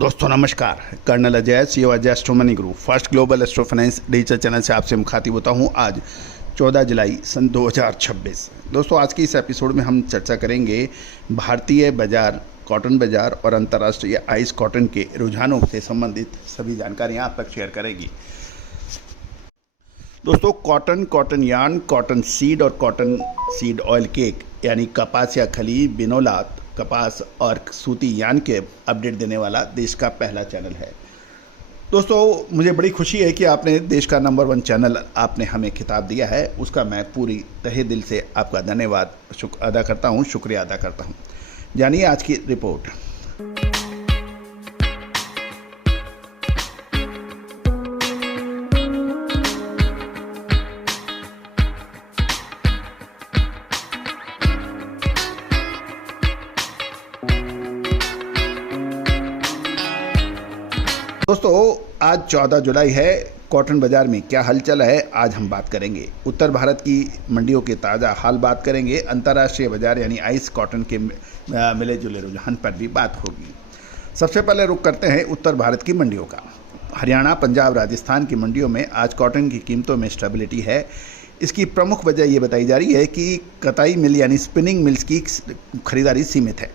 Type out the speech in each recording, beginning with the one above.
दोस्तों नमस्कार। Colonel Ajay CEO Ajay astro money group first global astro finance digital channel से आपसे मुखातिब होता हूं। आज 14 जुलाई सन 2026। दोस्तों आज की इस एपिसोड में हम चर्चा करेंगे भारतीय बाजार, कॉटन बाजार और अंतर्राष्ट्रीय आइस कॉटन के रुझानों से संबंधित सभी जानकारियां आप तक शेयर करेगी। दोस्तों कॉटन यार्न, कॉटन सीड और कॉटन सीड ऑयल केक यानी कपास या खली, बिनोला, कपास और सूती यार्न के अपडेट देने वाला देश का पहला चैनल है। दोस्तों मुझे बड़ी खुशी है कि आपने देश का नंबर 1 चैनल आपने हमें खिताब दिया है, उसका मैं पूरी तहे दिल से आपका धन्यवाद अदा करता हूं, शुक्रिया अदा करता हूं। जानिए आज की रिपोर्ट। दोस्तों आज 14 जुलाई है। कॉटन बाज़ार में क्या हलचल है आज हम बात करेंगे। उत्तर भारत की मंडियों के ताज़ा हाल बात करेंगे। अंतर्राष्ट्रीय बाज़ार यानी आइस कॉटन के मिले जुले रुझान पर भी बात होगी। सबसे पहले रुख करते हैं उत्तर भारत की मंडियों का। हरियाणा, पंजाब, राजस्थान की मंडियों में आज कॉटन की कीमतों में स्टेबिलिटी है। इसकी प्रमुख वजह ये बताई जा रही है कि कताई मिल यानी स्पिनिंग मिल्स की खरीदारी सीमित है।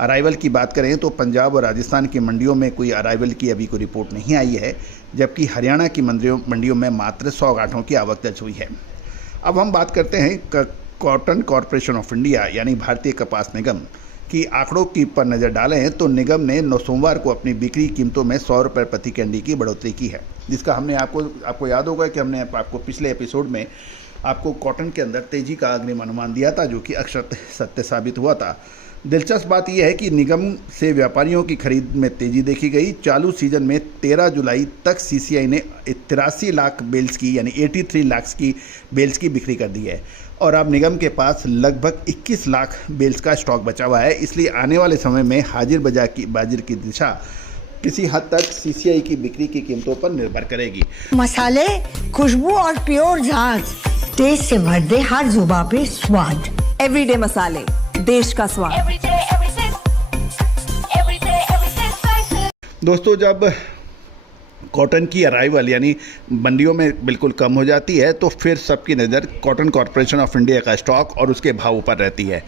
अराइवल की बात करें तो पंजाब और राजस्थान की मंडियों में कोई अराइवल की अभी कोई रिपोर्ट नहीं आई है, जबकि हरियाणा की मंडियों में मात्र 100 गांठों की आवक दर्ज हुई है। अब हम बात करते हैं कॉटन कॉरपोरेशन ऑफ इंडिया यानी भारतीय कपास निगम की आंकड़ों की पर नज़र डालें तो निगम ने सोमवार को अपनी बिक्री कीमतों में 100 रुपये प्रति कैंडी की बढ़ोतरी की है, जिसका हमने आपको याद होगा कि हमने आपको पिछले एपिसोड में आपको कॉटन के अंदर तेज़ी का अग्रिम अनुमान दिया था, जो कि अक्षर सत्य साबित हुआ था। दिलचस्प बात यह है कि निगम से व्यापारियों की खरीद में तेजी देखी गई। चालू सीजन में 13 जुलाई तक CCI ने 83 लाख बेल्स की यानी 83 लाख की बेल्स की बिक्री कर दी है और अब निगम के पास लगभग 21 लाख बेल्स का स्टॉक बचा हुआ है। इसलिए आने वाले समय में हाजिर बाजार की दिशा किसी हद तक CCI की बिक्री की कीमतों पर निर्भर करेगी। मसाले, खुशबू और प्योर झांझ, टेस्ट से भर दे हर जुबान पे स्वाद। एवरीडे मसाले, देश का स्वाद। दोस्तों जब कॉटन की अराइवल यानी मंडियों में बिल्कुल कम हो जाती है तो फिर सबकी नज़र कॉटन कॉरपोरेशन ऑफ इंडिया का स्टॉक और उसके भाव पर रहती है।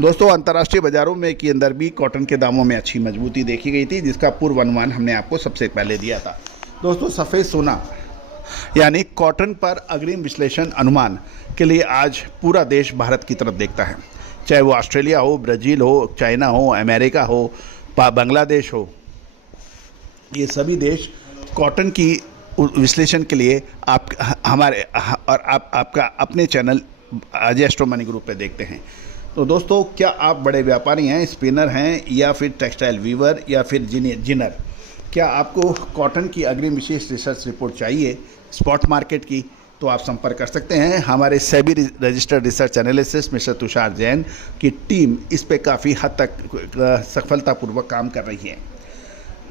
दोस्तों अंतर्राष्ट्रीय बाज़ारों में के अंदर भी कॉटन के दामों में अच्छी मजबूती देखी गई थी, जिसका पूर्वानुमान हमने आपको सबसे पहले दिया था। दोस्तों सफ़ेद सोना यानी कॉटन पर अग्रिम विश्लेषण अनुमान के लिए आज पूरा देश भारत की तरफ देखता है, चाहे वो ऑस्ट्रेलिया हो, ब्राज़ील हो, चाइना हो, अमेरिका हो, बांग्लादेश हो। ये सभी देश कॉटन की विश्लेषण के लिए आपका अपने channel Ajay astro money group पे देखते हैं। तो दोस्तों क्या आप बड़े व्यापारी हैं, स्पिनर हैं या फिर टेक्सटाइल वीवर या फिर जिनर, क्या आपको कॉटन की अग्रिम विशेष रिसर्च रिपोर्ट चाहिए स्पॉट मार्केट की, तो आप संपर्क कर सकते हैं। हमारे SEBI registered research analyst mister Tushar Jain की टीम इस पे काफ़ी हद तक सफलतापूर्वक काम कर रही है।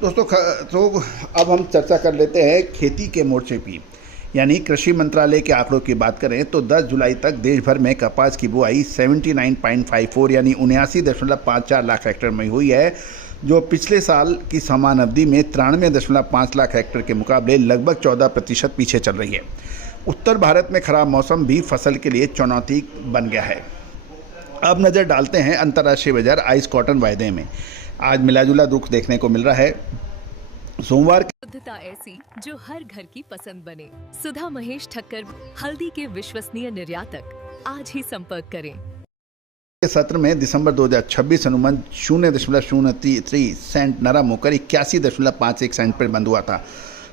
दोस्तों तो अब हम चर्चा कर लेते हैं खेती के मोर्चे की, यानी कृषि मंत्रालय के आंकड़ों की बात करें तो 10 जुलाई तक देश भर में कपास की बुआई 79.54 यानी 79.54 लाख हेक्टेयर में हुई है, जो पिछले साल की समान अवधि में 93.5 लाख हेक्टेयर के मुकाबले लगभग 14% पीछे चल रही है। उत्तर भारत में खराब मौसम भी फसल के लिए चुनौती बन गया है। अब नज़र डालते हैं अंतर्राष्ट्रीय बाजार आइस कॉटन वायदे में। आज मिलाजुला रुख देखने को मिल रहा है। सोमवार शुद्धता ऐसी जो हर घर की पसंद बने। सुधा महेश ठक्कर, हल्दी के विश्वसनीय निर्यातक। आज ही संपर्क करें। के सत्र में दिसंबर 2026 अनुमान 0.033 सेंट नरम होकर 81.51 सेंट पर बंद हुआ था।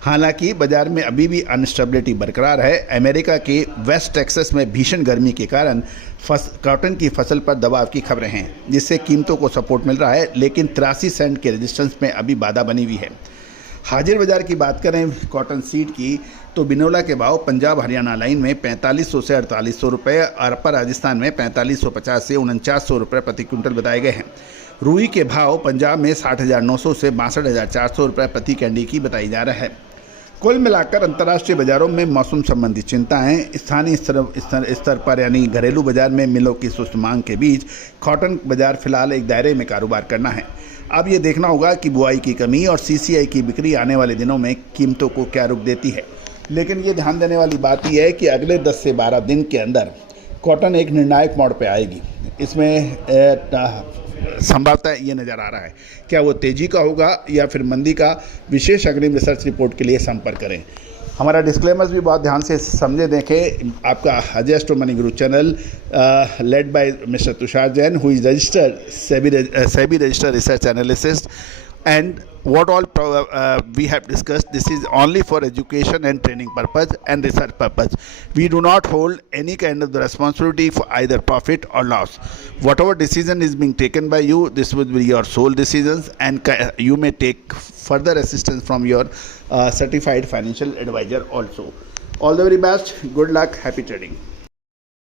हालांकि बाजार में अभी भी अनस्टेबिलिटी बरकरार है। अमेरिका के वेस्ट टेक्सास में भीषण गर्मी के कारण कॉटन की फसल पर दबाव की खबरें हैं, जिससे कीमतों को सपोर्ट मिल रहा है, लेकिन 83 सेंट के रेजिस्टेंस में अभी बाधा बनी हुई है। हाजिर बाजार की बात करें कॉटन सीड की तो बिनोला के भाव पंजाब हरियाणा लाइन में 4500 से 4800 रुपये और अपर राजस्थान में 4550 से 4900 रुपये प्रति क्विंटल बताए गए हैं। रुई के भाव पंजाब में 60,900 से 62,400 रुपये प्रति कैंडी की बताई जा रहा है। कुल मिलाकर अंतर्राष्ट्रीय बाजारों में मौसम संबंधी चिंताएं, स्थानीय स्तर पर यानी घरेलू बाजार में मिलों की सुस्त मांग के बीच कॉटन बाजार फिलहाल एक दायरे में कारोबार करना है। अब ये देखना होगा कि बुआई की कमी और सीसीआई की बिक्री आने वाले दिनों में कीमतों को क्या रुख देती है। लेकिन ये ध्यान देने वाली बात यह है कि अगले 10 से 12 दिन के अंदर कॉटन एक निर्णायक मोड़ पे आएगी। इसमें संभवतः ये नज़र आ रहा है, क्या वो तेज़ी का होगा या फिर मंदी का। विशेष अग्रिम रिसर्च रिपोर्ट के लिए संपर्क करें। हमारा डिस्क्लेमर्स भी बहुत ध्यान से समझे देखें। आपका Ajay astro money Guru channel led by mister Tushar Jain, who is registered SEBI registered research analyst, and what all we have discussed, this is only for education and training purpose and research purpose. We do not hold any kind of the responsibility for either profit or loss. Whatever decision is being taken by you, this would be your sole decisions, and you may take further assistance from your certified financial advisor also. All the very best, good luck, happy trading.